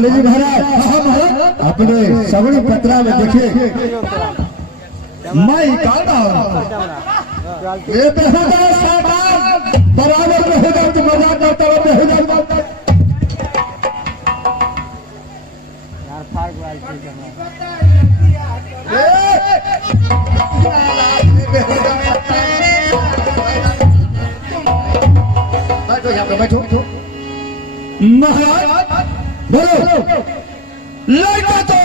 पाले जी महाराज अपने सगड़ी पत्रा में देखे मैं ये बराबर में हो जाए तो मजाक करता रहते हो जाए बैठो महाराज बोलो लड़का तो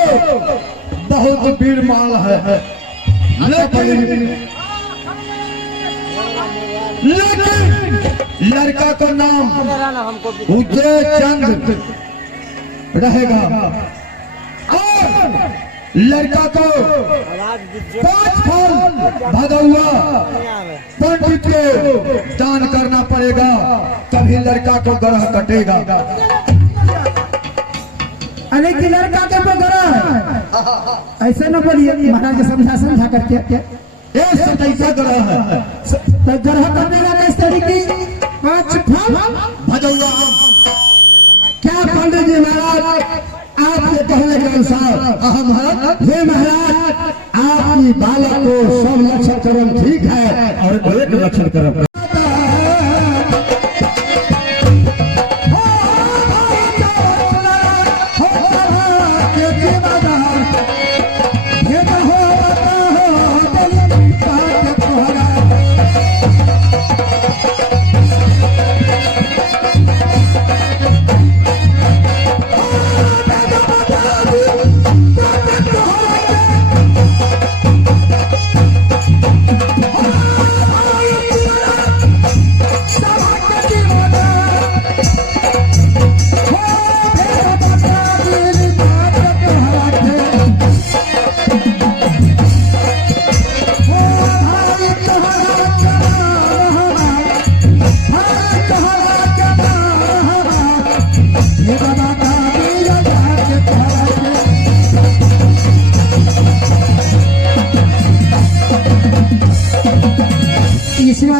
बहुत वीर माल है लेकिन लड़का का नाम उदय चंद रहेगा और लड़का को 5 फल भगवा पंडित को दान करना पड़ेगा तभी लड़का को ग्रह कटेगा। अरे कि लड़का के तो ग्रह ऐसे न बोलिए महाराज समझा करके कैसा ग्रह है तो ग्रह कटेगा किस तरीके 5 फल भगवा। क्या पंडित जी महाराज आपके कहने के अनुसार हे महाराज आपकी बालक को सब लक्षण कर्म ठीक है और एक लक्षण कर्म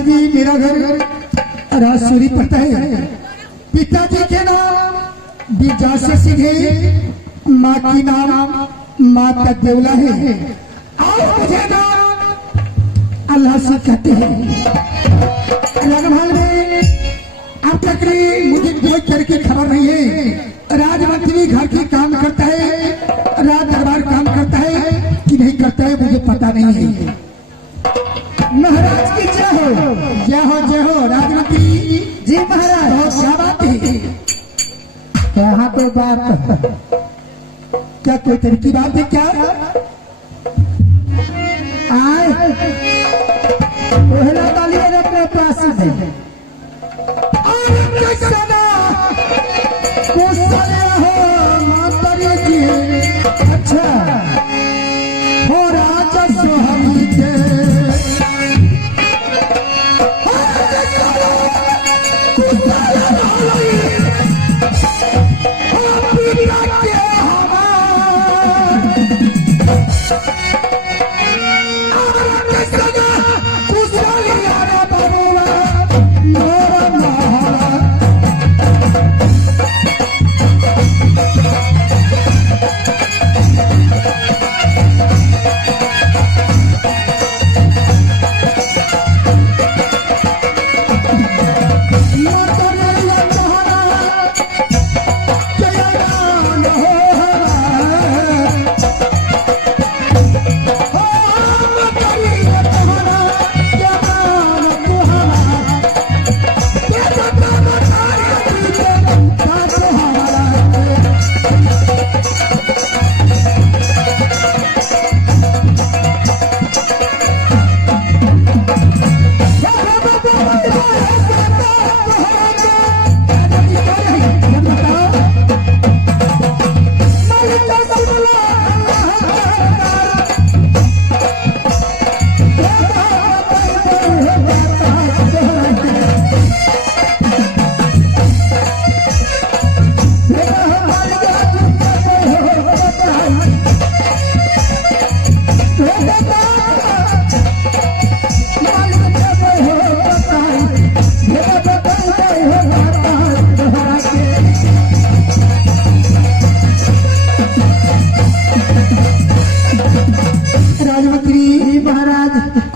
जी मेरा घर राजसूरी पड़ता है। पिताजी के नाम विजय से सिंह, माँ की नाम माता देवला है और मुझे नाम अल्लाह से कहते हैं। लगभग में अब तक मुझे कोई तरह की खबर नहीं है। राजमंत्री घर के काम करता है, राज दरबार काम करता है कि नहीं करता है मुझे पता नहीं है। महाराज की जय हो राजमंत्री जी महाराज। क्या बात है यहाँ तो बात क्या कोई तरह की बात है क्या आए पहला ताली अपने पास है अच्छा हो राजा सोहनी के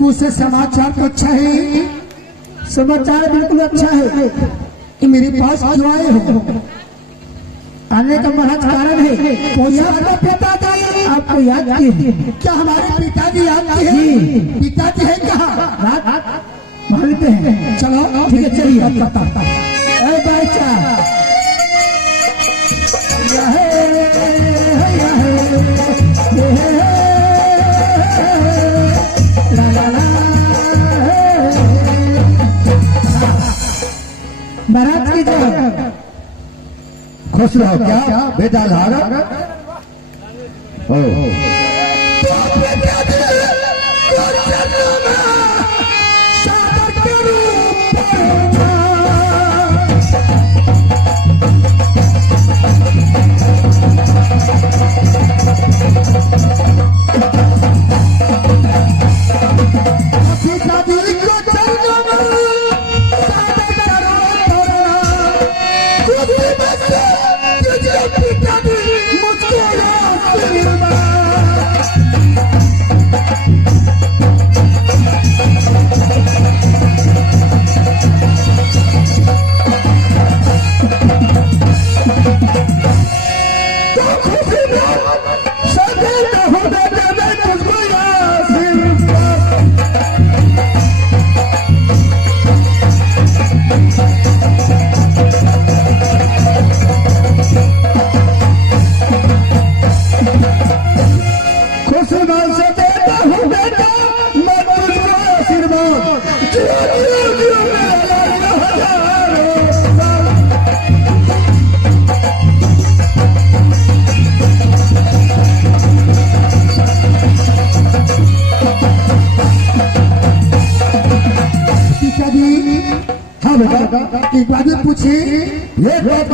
उसे समाचार तो अच्छा है, समाचार बिल्कुल अच्छा है कि मेरे पास क्यों आए हो? आने का महज कारण है पूछा आपका पिताजी आपको याद किए? क्या हमारे पिताजी याद किए? पिताजी है कहाँ? रात मानते हैं। चलो ठीक है, चलिए अब करता है बच्चा बारात की जगह खुश रहो क्या बेटा लागा हो एक बात में पूछे ये बात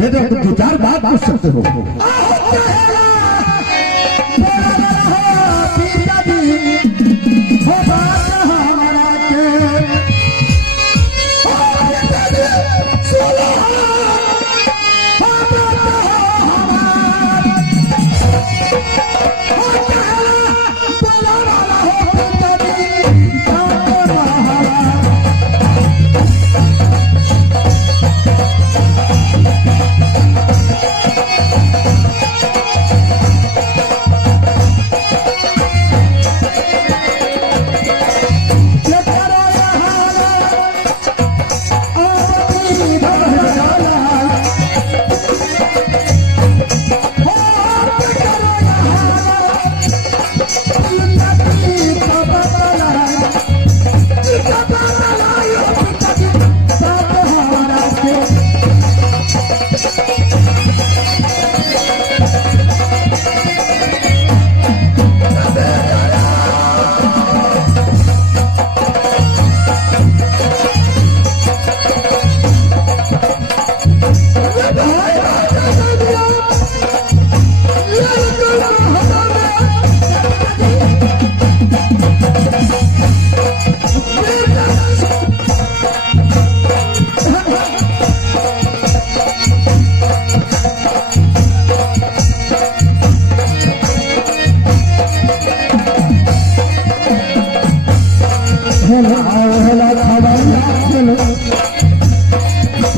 बेटा तुम दो चार बात पूछ सकते हो।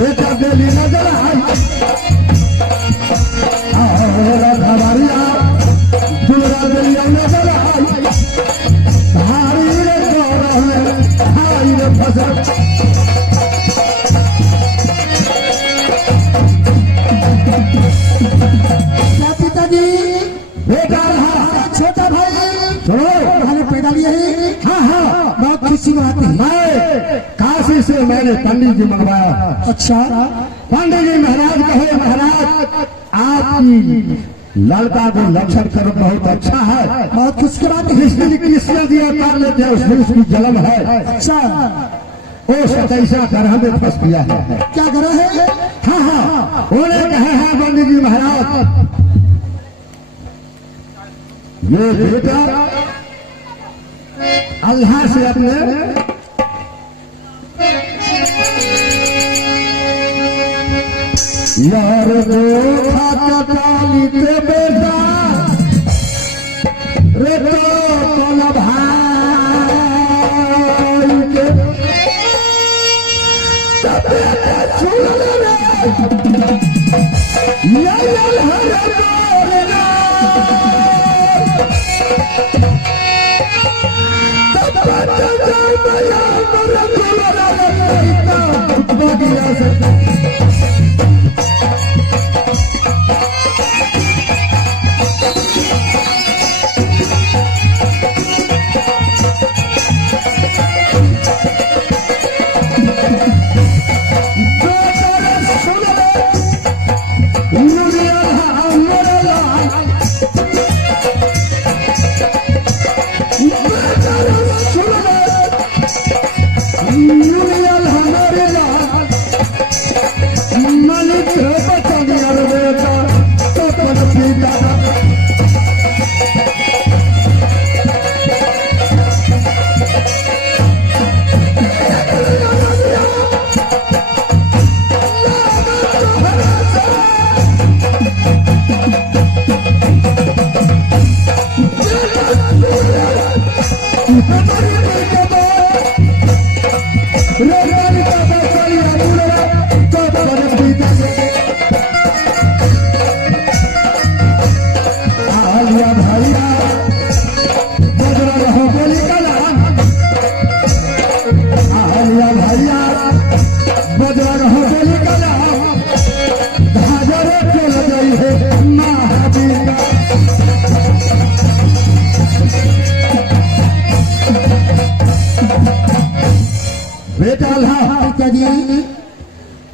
बेटा दिल्ली नजर आई हमारी दूरा दिल्ली नजर आई भारी रे भारी रे फसल क्या पिताजी बेटा छोटा भाई सुनो हमें पैदा लिए है। हाँ हाँ बहुत खुशी की बात है। मैं काशी से मैंने पंडित जी मंगवाया। अच्छा पंडित जी महाराज कहे महाराज आपकी लड़का को लक्षण कर बहुत अच्छा है, बहुत खुशी की बात है। कृष्ण कृष्ण दिया कर लेते हैं उसमें उसकी जन्म है। अच्छा वो 27 ग्रह में फंस गया है। क्या ग्रह है? हाँ हाँ उन्हें कहे हैं पंडित जी महाराज ये बेटा अल्लाह से अपने यार को खाली ते बेटा रे तो भाई मैया मेरे दुलारा लइका बगिया से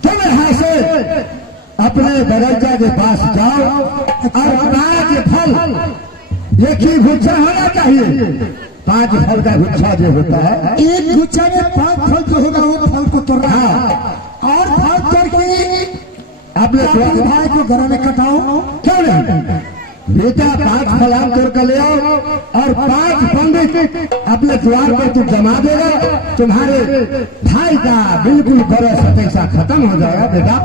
तुम यहाँ से अपने बगीचा के पास जाओ और अनाज फल एक ही गुच्छा होना चाहिए। 5 फल का गुच्छा जो होता है, एक गुच्छा में 5 फल जो होगा वो फल को तोड़ना है और फल तोड़ के अपने भाई को घर में कटाओ। क्यों नहीं बेटा, 5 फल आम तोड़ कर ले आओ और 5 पंडित अपने द्वार पर तू जमा देगा। तुम्हारे भाई का बिल्कुल बरस सतेसा खत्म हो जाएगा बेटा।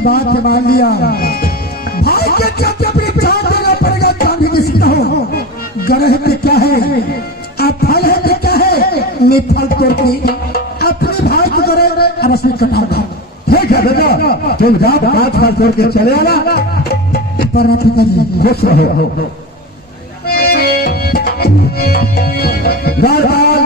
बात मान लिया भाई के जब अपनी जान देना पड़ेगा, चांदी किसका हो ग्रह पे क्या है, अब फल है तो क्या है, मैं फल तोड़ के अपने भाई को करे अब असली कटाऊंगा। ठीक है बेटा, तुम जाओ 5 फल तोड़ के चले आना। पर पिताजी खुश रहो। लाल लाल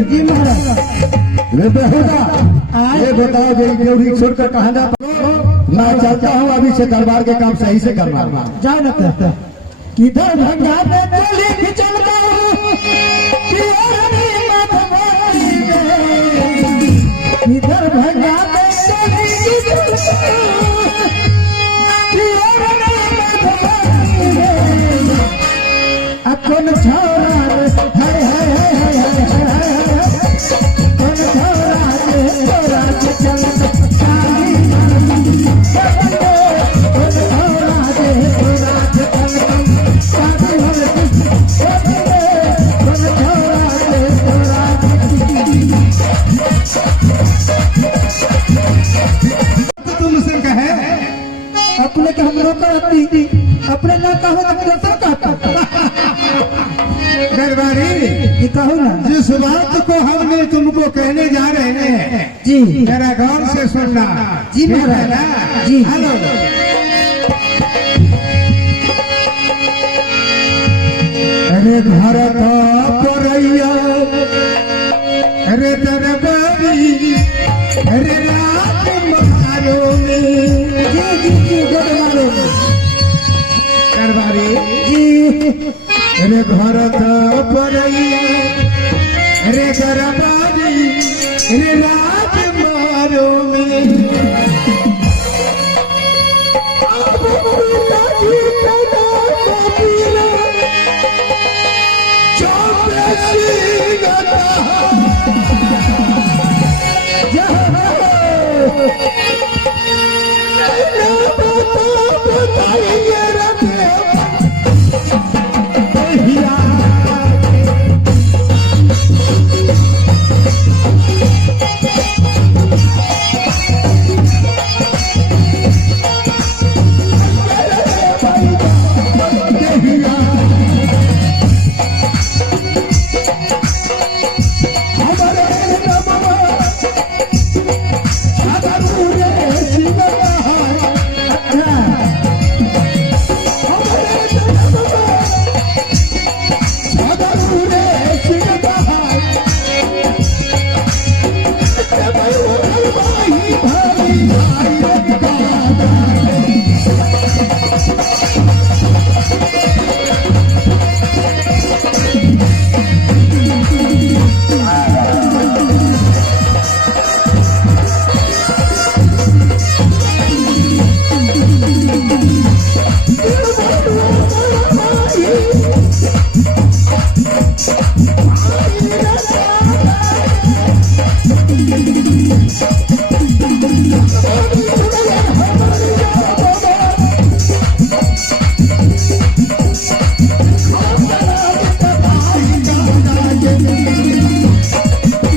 जी महाराज, ये बताओ देवरी छोड़कर कहाँ जा? मैं चाहता हूँ अभी से दरबार के काम सही से करना। जान किधर भंगा में चली भी चलता हूँ, किधर भंगा में चली भी चलता हूँ, कौन छोरा हाय हाय हाय हाय हाय, कौन छोरा छोरा चल शादी कौन छोरा छोरा चल शादी कौन छोरा छोरा। तुमसे कहे अपने के हम लोग अपने ना कहो तो कहता दरबारी ये कहो ना जिस बात को हमने तुमको कहने जा रहे हैं जी जरा गौर से सुनना। जी महाराज जी हेलो अरे भारत परैया अरे दरबारी अरे रात मारो में जी दरबारो दरबारी जी अरे भारत परैया अरे दरबारी अरे रात मारो में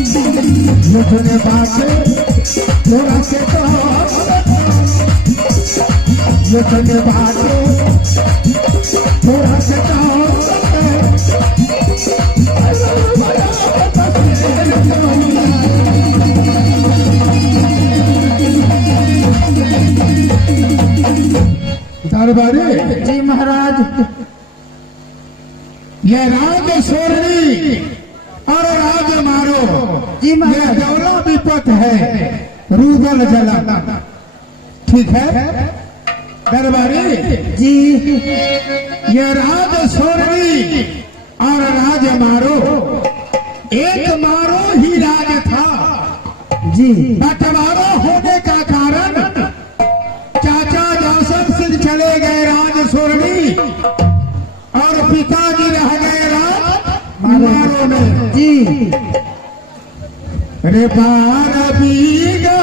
मुझने बाटे थोड़ा से तो मुझने बाटे थोड़ा से तो दरबारी जी महाराज ये राज सोरनी और राज मारो जी ये महाराज दौला विपत है रूदल जला ठीक है दरबारी जी ये राज सोरनी और राज मारो एक मारो ही राज था जी बंटवारा होने का कारण चाचा जौसफ सिंह चले गए राज सोरनी और पिताजी रह गए राज मारो में जी रे बार बीघा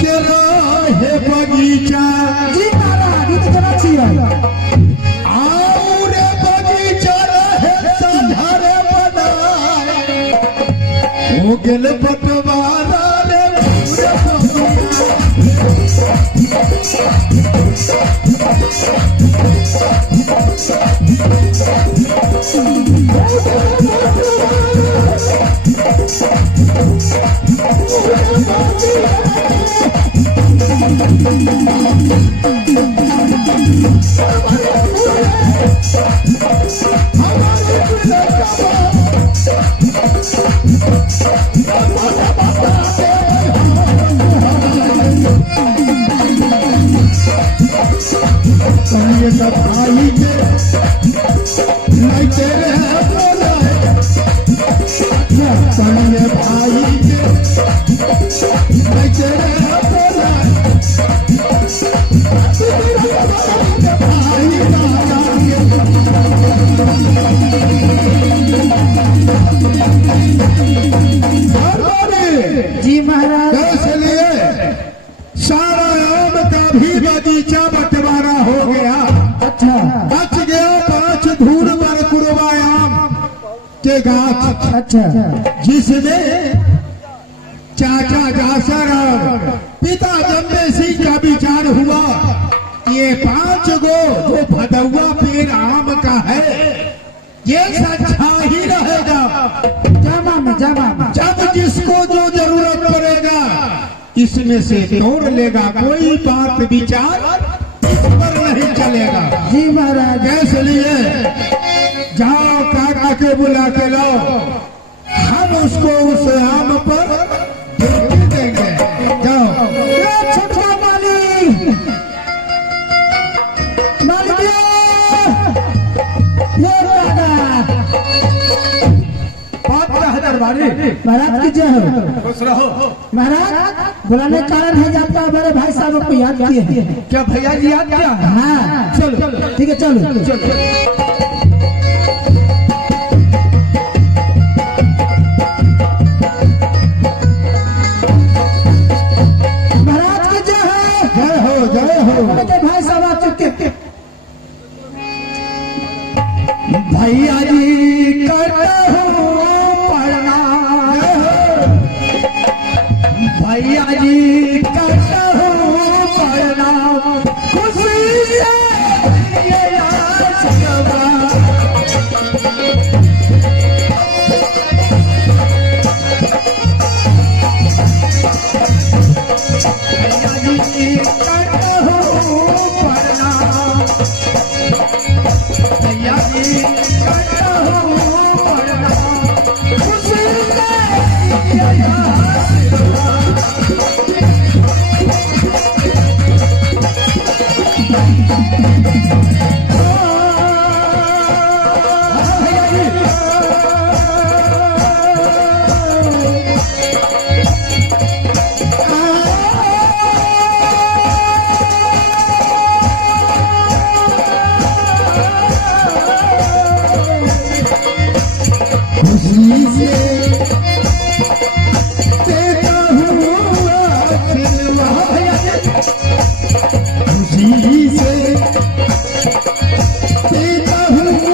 चलो हे बगीचा जी महाराज ये तो जना चाहिए आओ रे बगीचा रहे साधारे बनाए हो गेल बटवारा रे पूरे ये सब भाई के नहीं तेरे बोला ये भाई के नहीं तेरे बोला जी महाराज इसलिए सारा आम का भी बगीचा बंटवारा हो गया अच्छा बच गया 5 धूर पर कुरबायाम के गाछ अच्छा जिसमें चाचा जासर और पिता जम्मे सिंह का विचार हुआ ये 5 गो जो भदौआ पेड़ आम का है ये सच्चा ही रहेगा। जामा में जब जिसको जो जरूरत पड़ेगा इसमें से तोड़ लेगा, कोई बात विचार पर नहीं चलेगा। जी महाराज। इसलिए जाओ काका के बुला के लाओ, हम उसको उस आम पर ड्यूटी देंगे। जाओ। ए छोटा मालिक, ये काका दरबारी महाराज की जय हो। खुश रहो। महाराज बुलाने का कारण है कि आपका बड़े भाई साहब को याद किए हैं। क्या भैया जी याद किया? हाँ चलो ठीक है, चलो। महाराज की जय हो। जय हो जय हो। बड़े भाई साहब आ चुके। भैया जी करते हो प्रणाम, भैया जी करते हो प्रणाम, खुशी से ये आशीर्वाद। भैया जी करते हो प्रणाम, भैया जी करते हो प्रणाम, खुशी से ये आशीर्वाद। खुशी से देता हूँ आशीर्वाद, खुशी से देता हूँ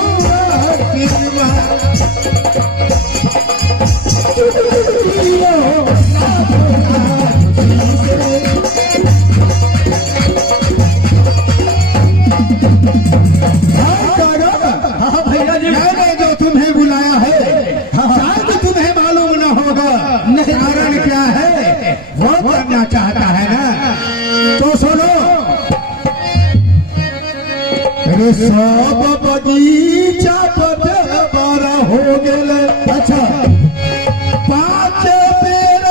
आशीर्वाद। हाँ भैया जी, मैंने जो तुम्हें बुलाया है शायद तुम्हें मालूम न होगा। कारण क्या है वो करना चाहता है ना, तो सुनो। अरे सब बगीचा बड़ा हो गए। अच्छा, 5 पेड़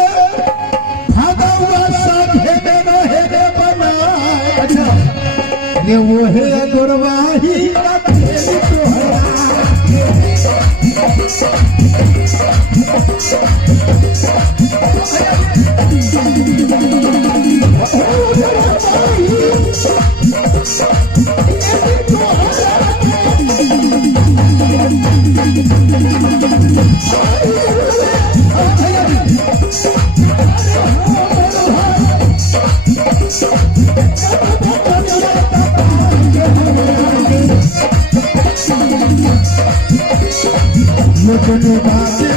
भगवा साधे में रहे बनाए। अच्छा, ये वो है गुरवाही मुझे बातें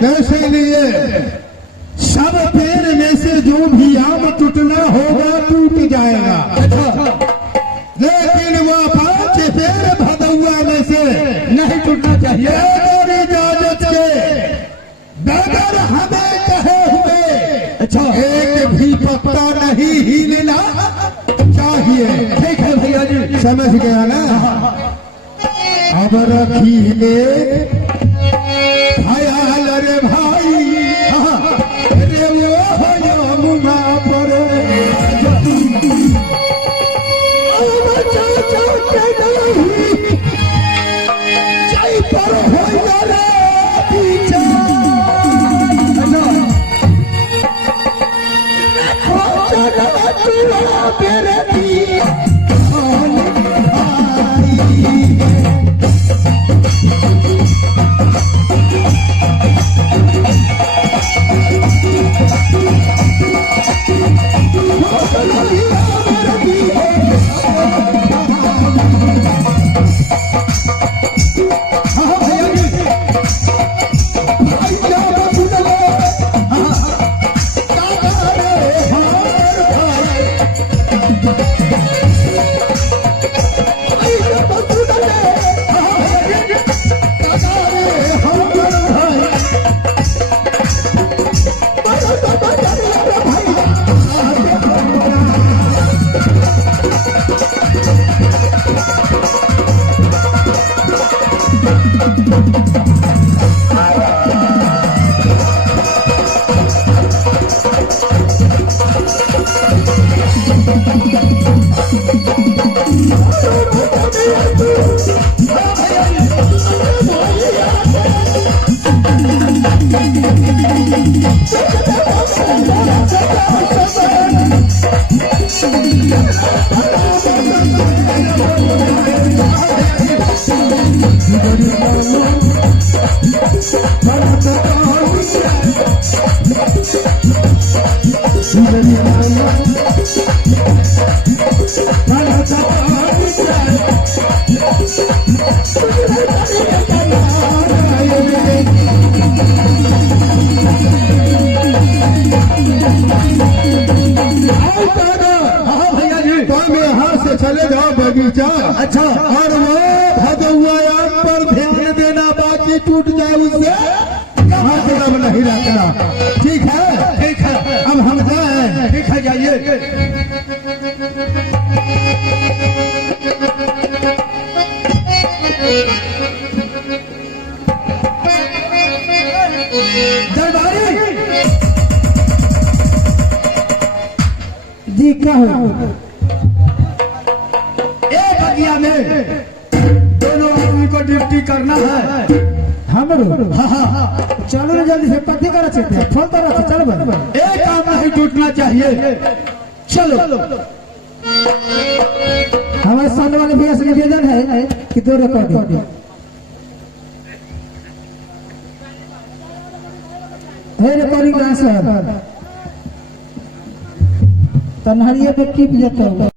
कैसे लिए सब पेड़ में से जो भी आम टूटना होगा टूट जाएगा। लेकिन वह 5 पेड़ भदौआ पत्ता नहीं हिलना चाहिए। ठीक है भैया जी, समझ गया ना। अब रखिए ख्याल रे भाई, रे वो यमुना पर पर हो रे पीछे मेरे चले जाओ बगीचा। अच्छा, और वो भगवा आम पर ध्यान देना, बाकी टूट जाए उससे मतलब नहीं रखना। ठीक है, ठीक है, अब हम जाए। ठीक है, जाइए। जी क्या हो दोनों आदमी को ड्यूटी करना है हमरो। हाँ, चलो ना जल्दी से पत्ती करा चाहते फोन करा चलो। एक काम नहीं टूटना चाहिए। चलो। हमारे सामने वाले भैया से निवेदन है कि 2 रिकॉर्डिंग है, रिकॉर्डिंग सर तनहरिया पे टिप जाता